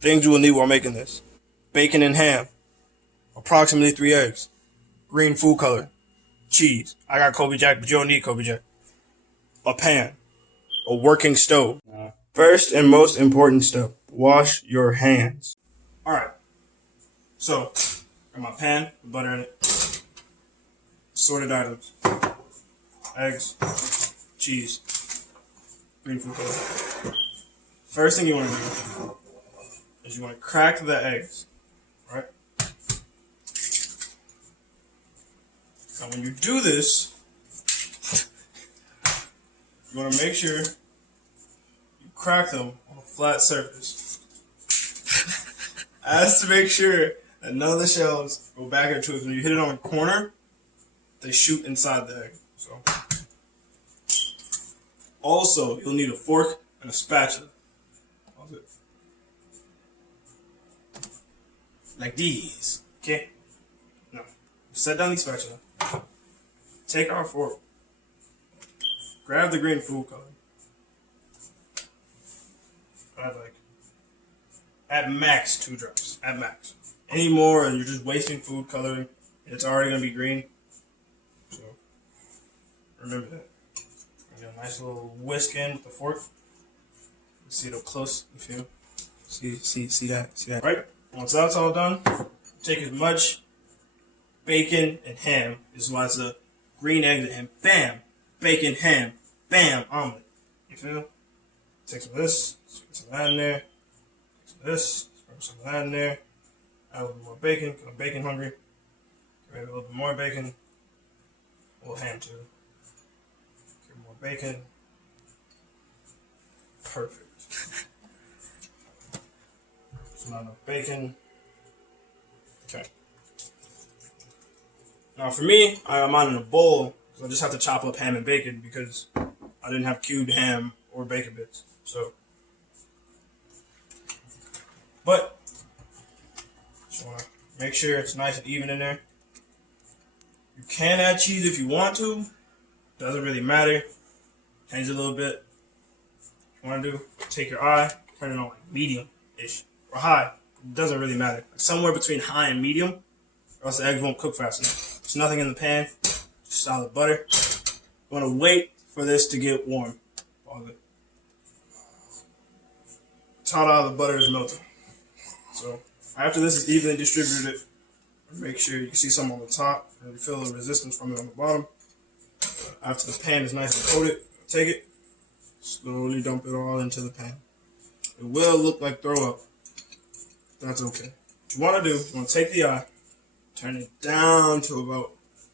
Things you will need while making this: bacon and ham, approximately 3 eggs, green food color, cheese. I got Kobe Jack, but you don't need Kobe Jack. A pan, a working stove. First and most important step: wash your hands. Alright, so got my pan with butter in it, assorted items, eggs, cheese, green food color. First thing you want to do is you want to crack the eggs, right? Now when you do this, you want to make sure you crack them on a flat surface. As to make sure that none of the shells go back into it. When you hit it on a corner, they shoot inside the egg. So, also, you'll need a fork and a spatula. Like these. Okay? Now, set down the spatula. Take our fork. Grab the green food color. At max 2 drops. At max. Any more and you're just wasting food coloring. It's already going to be green. So, remember that. Get a nice little whisk in with the fork. See it up close if you see that. Right? Once that's all done, take as much bacon and ham as well as the green eggs and bam, bacon, ham, bam, omelet. You feel? Take some of this, some of that in there, some of this, some of that in there, add a little bit more bacon, because I'm bacon hungry. Maybe a little bit more bacon, a little ham too. Get more bacon. Perfect. Not enough bacon. Okay. Now for me, I'm on in a bowl because I just have to chop up ham and bacon because I didn't have cubed ham or bacon bits. So, but just want to make sure it's nice and even in there. You can add cheese if you want to. Doesn't really matter. Change it a little bit. If you want to do, take your eye, turn it on like medium-ish. Or high, it doesn't really matter. Somewhere between high and medium, or else the eggs won't cook fast enough. There's nothing in the pan, just solid butter. You want to wait for this to get warm. Pause it. Ta-da, the butter is melting. So after this is evenly distributed, make sure you can see some on the top and you feel the resistance from it on the bottom. After the pan is nice and coated, take it, slowly dump it all into the pan. It will look like throw up. That's okay. What you want to do, you want to take the eye, turn it down to about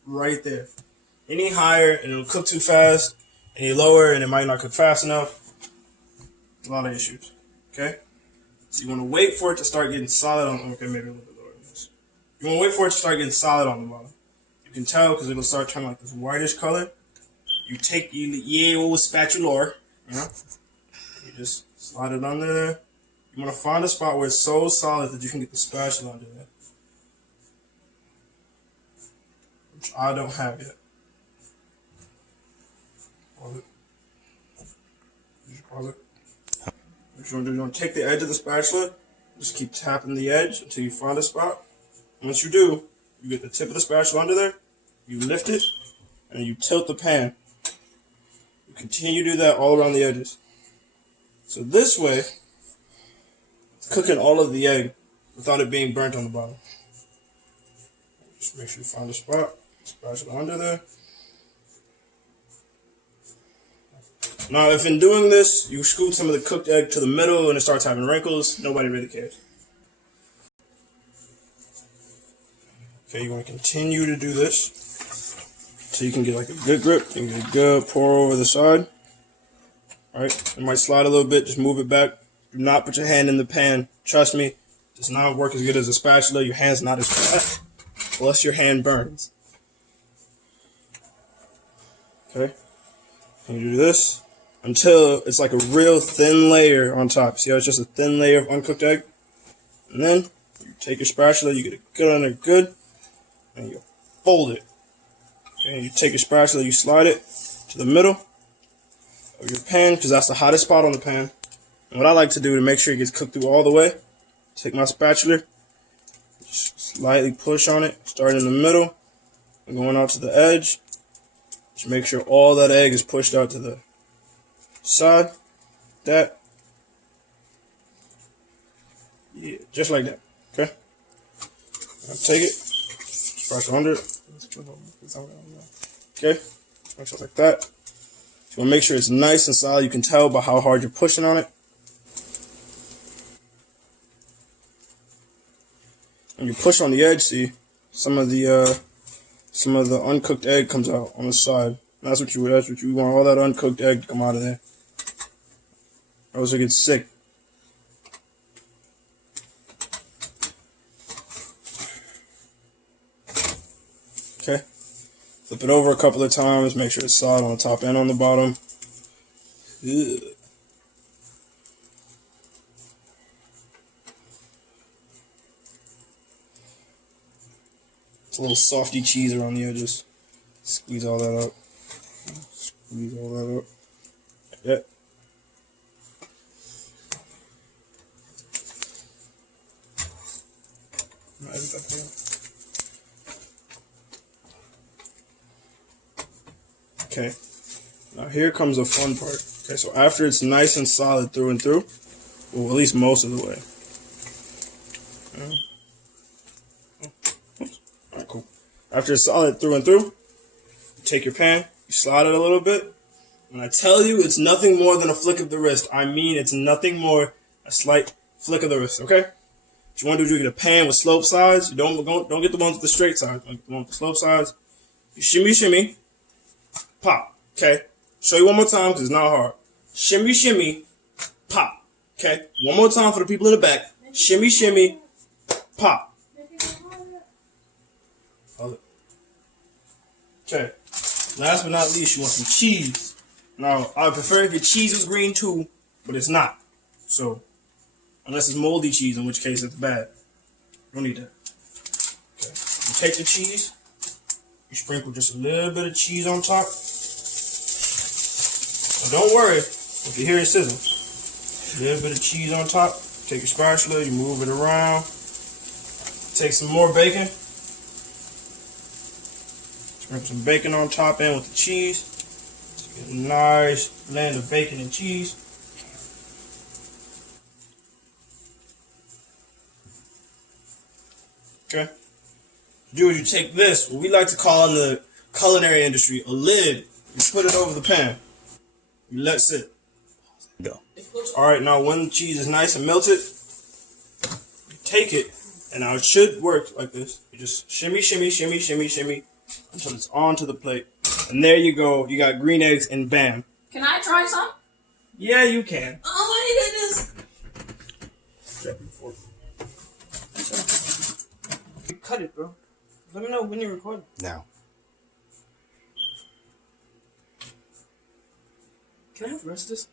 right there. Any higher and it'll cook too fast. Any lower and it might not cook fast enough. A lot of issues. Okay? So you want to wait for it to start getting solid on, okay, maybe a little bit lower than this. You want to wait for it to start getting solid on the bottom. You can tell because it'll start turning like this whitish color. You take your old spatula, you know? You just slide it under there. You want to find a spot where it's so solid that you can get the spatula under there. Which I don't have yet. Pause it. Just pause it. What you want to do, you want to take the edge of the spatula, just keep tapping the edge until you find a spot. Once you do, you get the tip of the spatula under there, you lift it, and you tilt the pan. You continue to do that all around the edges. So this way, cooking all of the egg without it being burnt on the bottom. Just make sure you find a spot, spatula under there. Now, if in doing this, you scoot some of the cooked egg to the middle and it starts having wrinkles, nobody really cares. Okay, you want to continue to do this so you can get like a good grip and get a good pour over the side. Alright, it might slide a little bit, just move it back. Do not put your hand in the pan. Trust me, it does not work as good as a spatula. Your hand's not as flat, plus your hand burns. Okay, and you do this until it's like a real thin layer on top. See how it's just a thin layer of uncooked egg? And then you take your spatula, you get it good on there good, and you fold it. Okay, you take your spatula, you slide it to the middle of your pan, because that's the hottest spot on the pan. And what I like to do to make sure it gets cooked through all the way take my spatula, just slightly push on it, start in the middle, and going out to the edge. Just make sure all that egg is pushed out to the side. That. Yeah, just like that. Okay? Now take it, press under it. Okay? Make sure like that. You want to make sure it's nice and solid. You can tell by how hard you're pushing on it. When you push on the edge, see, some of the uncooked egg comes out on the side. That's what you want. All that uncooked egg to come out of there. Or else it gets sick. Okay. Flip it over a couple of times. Make sure it's solid on the top and on the bottom. Ugh. It's a little softy cheese around the edges. Squeeze all that out. Squeeze all that out. Yeah. Okay. Now here comes the fun part. Okay, so after it's nice and solid through and through, well, at least most of the way. Alright, cool. After it's solid through and through, you take your pan, you slide it a little bit. When I tell you it's nothing more than a flick of the wrist, I mean it's nothing more a slight flick of the wrist, okay? What you want to do is you get a pan with slope sides. You don't get the ones with the straight sides. You get the ones with the slope sides. You shimmy, shimmy, pop, okay? Show you one more time because it's not hard. Shimmy, shimmy, pop, okay? One more time for the people in the back. Shimmy, shimmy, pop. Okay, last but not least, you want some cheese. Now, I would prefer if your cheese was green too, but it's not. So, unless it's moldy cheese, in which case it's bad. You don't need that. Okay, you take the cheese, you sprinkle just a little bit of cheese on top. Now, don't worry if you hear it sizzle. A little bit of cheese on top. Take your spatula, you move it around. Take some more bacon. Sprinkle some bacon on top and with the cheese. Get a nice blend of bacon and cheese. Okay. What you do is you take this, what we like to call in the culinary industry, a lid. You put it over the pan. You let it sit. Go. Alright, now when the cheese is nice and melted, you take it, and now it should work like this. You just shimmy, shimmy, shimmy, shimmy, shimmy, until it's onto the plate. And there you go. You got green eggs and bam. Can I try some? Yeah, you can. Oh my goodness. You cut it, bro. Let me know when you're recording. Now. Can I have the rest of this?